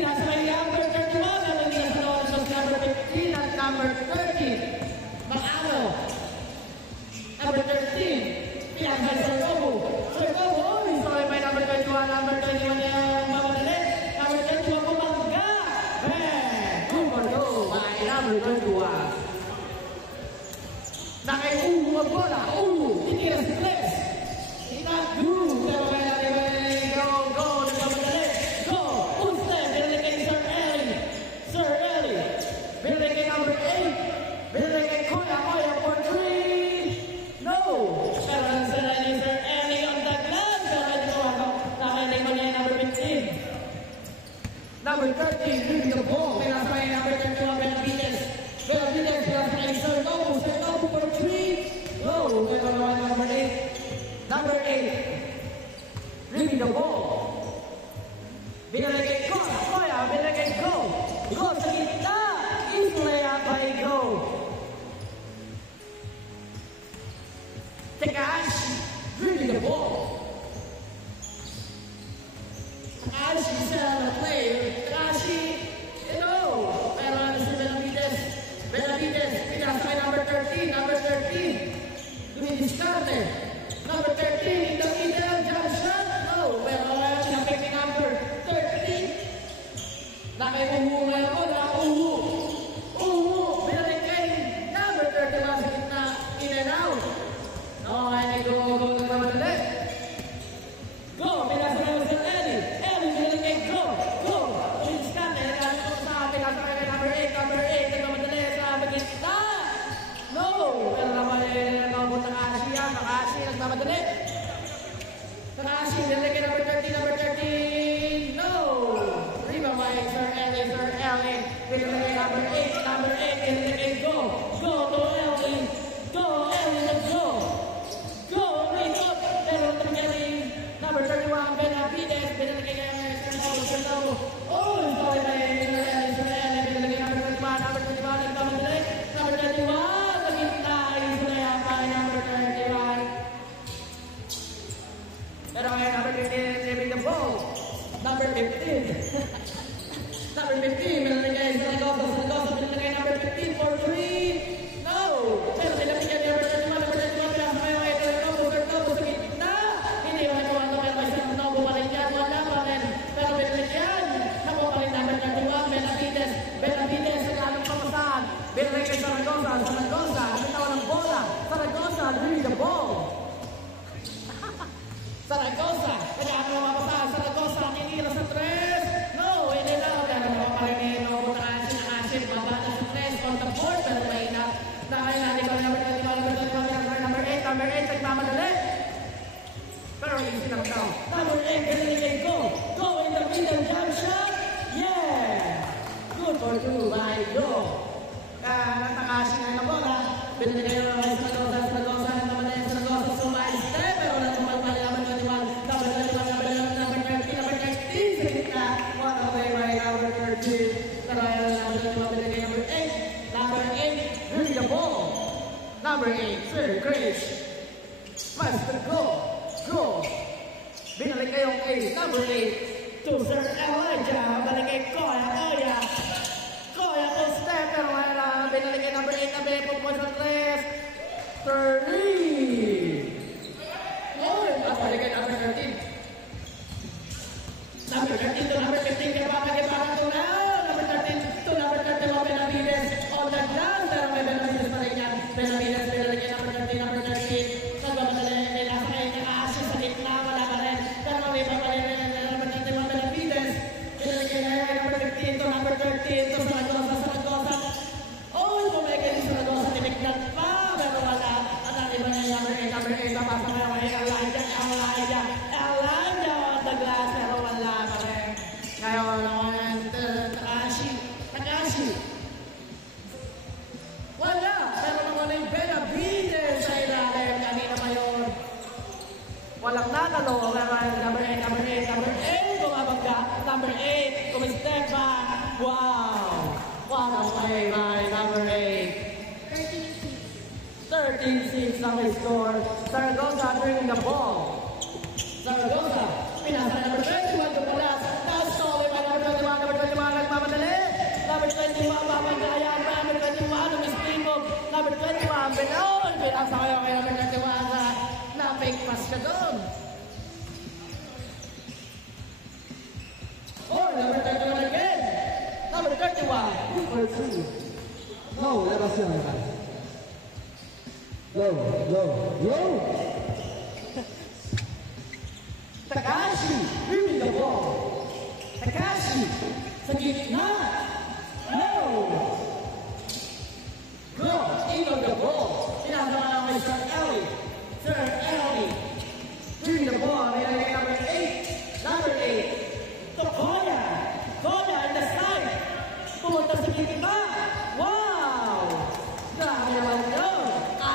pinasakay number 31, at hindi na sa number 15 at number 13. Maano. Number 13, pinasakay Sir Gobo. Sir Gobo, sorry by number 21, number 21 yung mamadali. Number 21 bumangga. Number 2 by number 21. Nakaiuho ang bola. Titira si Flex. Go! Nagmamadali. Go! Unste. Binalik kay Sir Ellie. Sir Ellie. Binalik kay number 8. Binalik kay Koya. Koya for 3. No! Pero ang sila ni Sir Ellie ang daglan. Pero ito ako. Nakainig mo niya yung number 15. Number 13. Leaving the ball. Pinasakay number 31. Benavides. Benavides. Pinasakay Sir Nobu. Sir Nobu for 3. No! Ito naman number 8. Number 8. Leaving the ball. Binalik kay Koya. Koya. Binalik kay Go. Go sa gitna. Islaya by Go. Takahashi. Leaving the ball. Takahashi is a player. Takahashi. Pero ano si Benavides. Benavides. Pinasakay number 13. Number 13. Dumidiskarte. Number 13, in the middle, jump shot. No, pero pinapik ni number 13. Nakaiuho ngayon ko, nakauho. Binalik kay number 31 sa gitna, in and out. No, ay go, nagmamadali. Go, pinasakay mo sa Ellie. Ellie, binalik kay Go. Dumidiskarte, pinasakay kay number 8, nagmamadali sa gitna. No, pero naman nakabot ng Takahashi, nagmamadali. Takahashi, binalik kay number 13. No! Rebound by Sir Ellie. Binalik kay number 8, binalik kay Go. Go to Ellie. Let's go. Go, rebound. Pero pinagaling number 31, Benavides. Binalik kay Sir Nobu. Sorry by Sir Ellie. Binalik kay number 21, nagmamadali. Number 31. Pero ngayon, number 15, saving the ball. Number 15. Number 15, binalagay sa Zaragoza. Binalagay number 15 for 3. No! Pero binalagay number 31, pinasakay mo ito. Turnobo sa gitna. Hindi mo nagawa ito. Pero may turnobo pa rin yan. Wala pa rin. Pero binalagyan. Nakuha pa rin number 31, Benavides, sa kaming pamasahan. Binalagay Zaragoza. Bitawan ng bola. Zaragoza, leading the ball. Zaragoza, kaya ang mapasahan, Zaragoza, ninira sa 3. No, hindi na. Pero mapaparin mo, Takahashi, mabata sa 3 on the board, pero may na. Dahil natin ko number 8, nagmamadali. Pero easy lang daw. Number 8, binalik Go. Go in the middle, jump shot. Yeah! Good for 2 by Go. Takahashi na bola. Binalik kayo ng Zaragoza, Zaragoza, sumali step, pero natumal pa rin number 13. Number 8, really the ball. Number 8, Sir Grace. Master Go. Binalik kayong 8, number 8 to Sir Elijah. Balik kay Koya to step, pero binalik kay number 8 na Bepo sa 3. 30. Balik kay number 13. Number 13 to number 15, kaya papagay-pagan to na. Number 13 to number 31, Benavides. On the ground, pero may Benavides pa rin yan. Benavides, binalik kay number 13. Nagmamadali, may nasa kayo Takahashi sa gitna, wala pa rin. Pero may pa rin number 31, Benavides. Binalik kay number 15 to number 13 to Zaragoza. Bumagay si Zaragoza, tinignan pa, pero wala. At ang iba na number 8, napasa na kay Elijah. The glass, pero wala pa rin. Ngayon, Takahashi. Wala, pero naman yung Benavides sa ilalim. Kanina pa yun. Walang natalo. Number 8. Bumabagga. Number 8. Kumistep back. Wow. What a play by number 8. 13-6 na may score. Zaragoza bringing the ball. Zaragoza. Pinasa number 21 to Palas. Now stolen by number 21. babantayan pa number 21, umistingog. Number 21, Benon. Pinasa kayo kay number 21 na fake pass siya doon. Or number 31 again. Number 31. Number 2. No, labas yun. Go. Takashi, really the ball. Takashi, sa gitna. No. Go, even the ball. Sinasama lang kay Sir Ellie. Sir Ellie. Really the ball. May nalagay number 8. Number 8. To Koya. Koya in the side. Pumunta sa gitna. Wow. Grabe naman yun.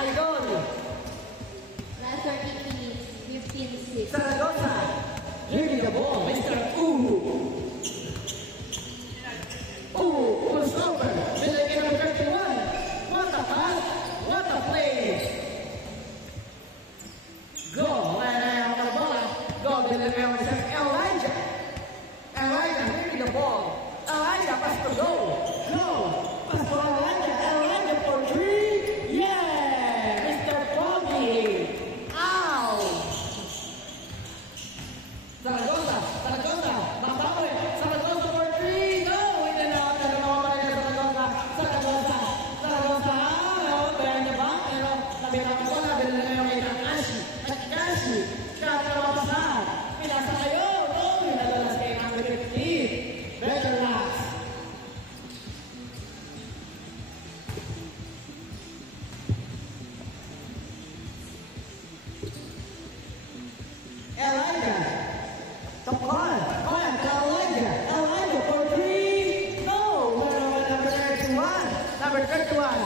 Idol. Last 30 minutes, 15-6. Zaragoza. Really the ball. Mr. Uhu. Was over. Binigay ng 31. What a pass. What a play. Go. Layang ang bola. Go. Binigay ng Elijah. Elijah, really the ball. Elijah, pass to go. Go. Pass to Elijah. Elijah for 3. Yeah. Mr. Foggy. Ow. Zaragoza. Babawi. Zaragoza for 3. No. Hindi na ako naman rin Zaragoza. Zaragoza. Pero niya ba? Pero nabirang ko na. Binala yung kay Takashi. Kaya mapasahan. Pinasa kayo. No. Nadalas kayo ng 15. Better last. Elijah. Tapan. Elijah for 3. No. Number 31. Number 31.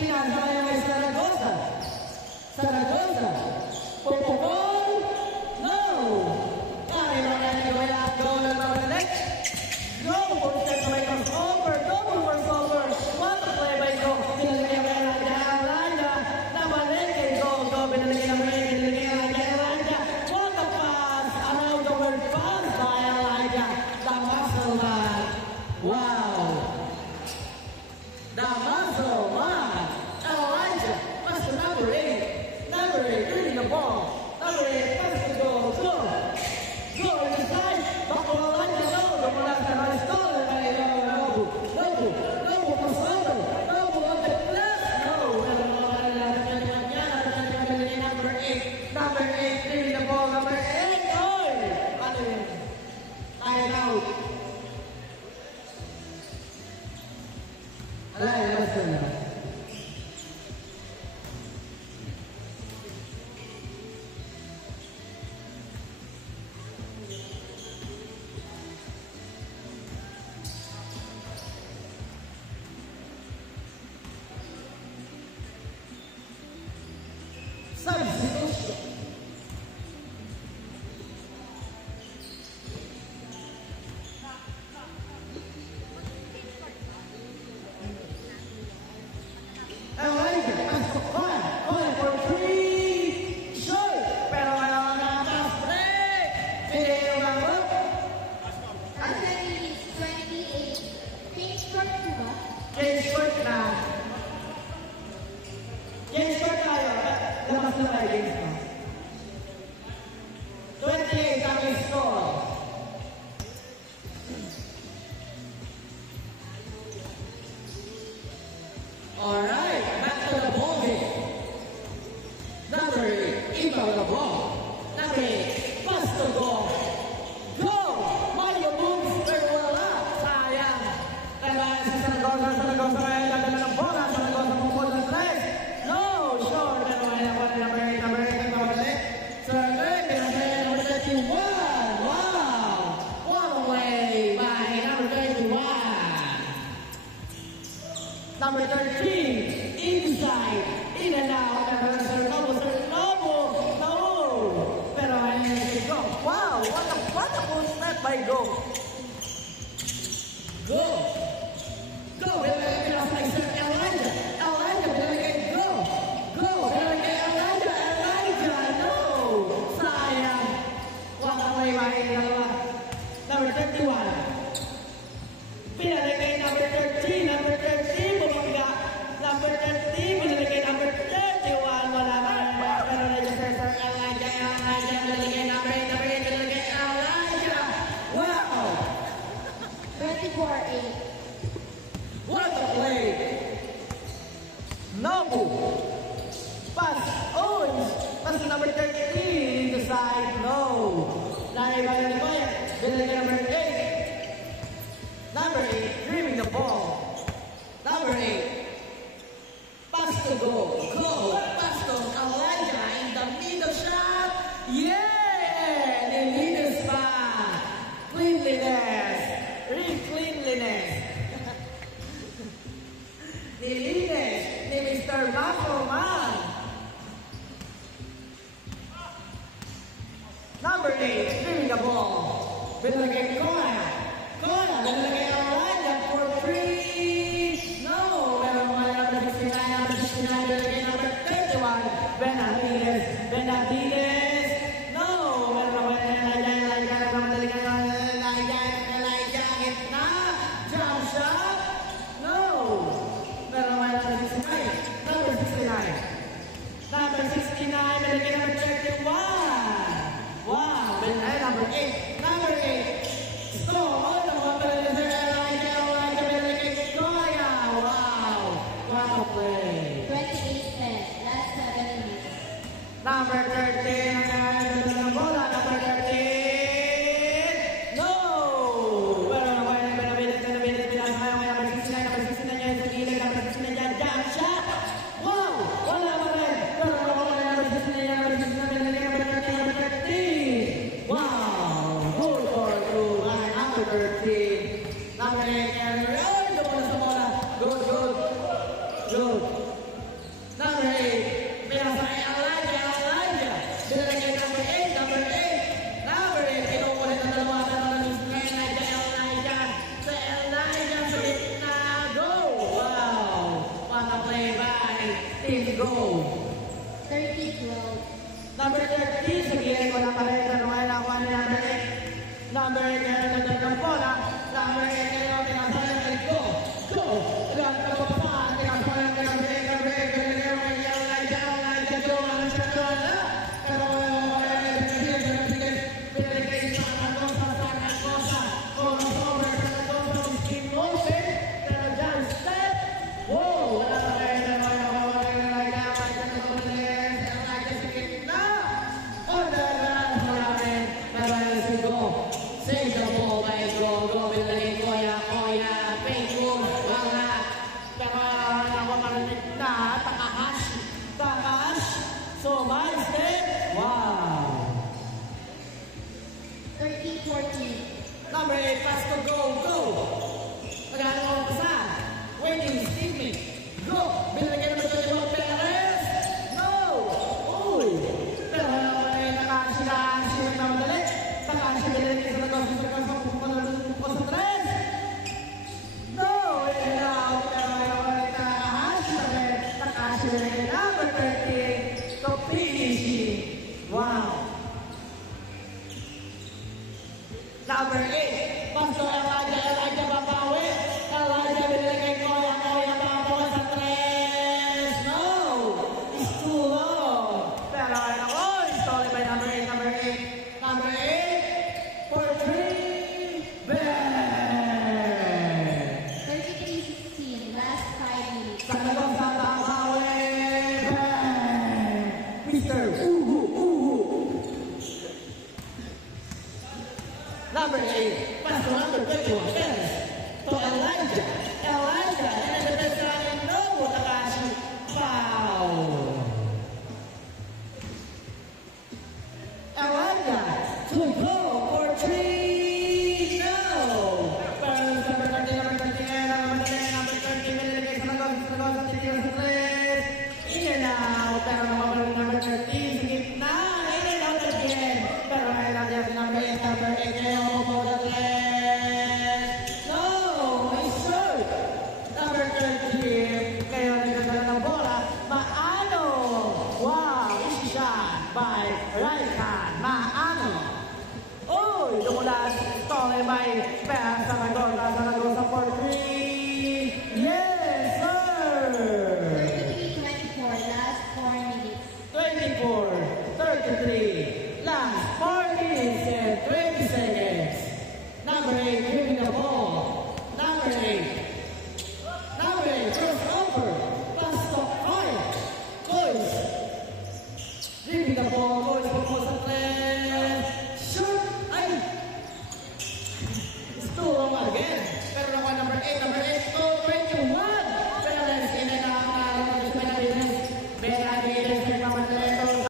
Pinasa kayo kay Zaragoza. Popopon. No. Kaya naman yung wala. Go na naman next. Go. Punta may crossover. Double crossover. What a play by Go. Pinalagay ang Elijah. Nabalik kay Go. Pinalagay ang Elijah. What a pass. Around the world pass by Elijah. The muscle man. Wow. The muscle man. Elijah. Pass to number 8. Number 8. Really the ball. Number 8. Pass to Go. Go in the side. Back to Elijah. No. Lumula sa Marisol. Lobo. Crossover. Lobo on the left. No. Number 8. Number 8. Really the ball. Number 8. Oy. Ano yun? Time out. Labas yun. Substitution. Elijah, pass to Koya for 3. Short. Pero kailangan na pass break. Sige yung ako. Last 30 minutes, 28. Change court po ba? Change court na. Change court tayo. Labas na tayo, James pa. 28 ang score. Alright, back to the ball game. Number 8, iba the ball. Number 8, pass to go. Go! Mario moves, pero wala. Sayang. Kaya si Zaragoza ngayon dadala ng bola. Zaragoza pumupod ng 3. No! Sure, pero wala po na number 8 ang babalik. Sir Greg, number 31. Wow! One away by number 31. Number 13, inside, in and out, and Sir Novo, no! Pero ayun si Go. Wow, what a cool step by Go. Go! Binalagay kay Sir Elijah. Binalagay Go! Binalagay Elijah, no! Sayang. Wala may mahin dalawa. Number 31. Pinalagay number 13, number score 8. What a play! Nobu. Pass. Oh, pass to number 13 in the side. No. Naibayan ni Maya. Binigay number 8. Number 8, dribbling the ball. Number 8. Pass to go. Go. Pass to Elijah in the middle shot. Yeah! Nilinis pa. Cleanliness. Real cleanliness. Nilinis ni Mr. Macroman. Number 8, dribbling the ball. Binalagay Koya. Koya, binalagay Elijah for 3. No, pero number 69, number 69, binalagay number 31. Benavides. Benavides. No, pero Elijah, gitna. Jump shot. No. Pero number 69. Number 69. Number 69, binalagay number 31. Wow, number 8. Number 8. So, all the mga Elijah, binalagay Koya. Wow. What a play. 28-10. Last 7 minutes. Number 13, ng bola, number 13. No! Pero naman yung Benavides, number 69 yan sa gilid, number 69 yan, jump shot! Wow! Wala pa rin! Pero naman number 69 yan, number 13. Wow! Goal for 2 by number 13. Number 8, ay, dumula sa bola. Good, good. Good. Number 8, pinasa kay Elijah. Binalagay number 8, number 8. Number 8, kinukulit ang dalawa ng Elijah. Sa Elijah sa gitna. Go! Wow! What a play by Team Go! 30-12. Number 30, sa gilid ko na pa rin. Nakuha ni number 8. Number 8, ng bola. Number 8,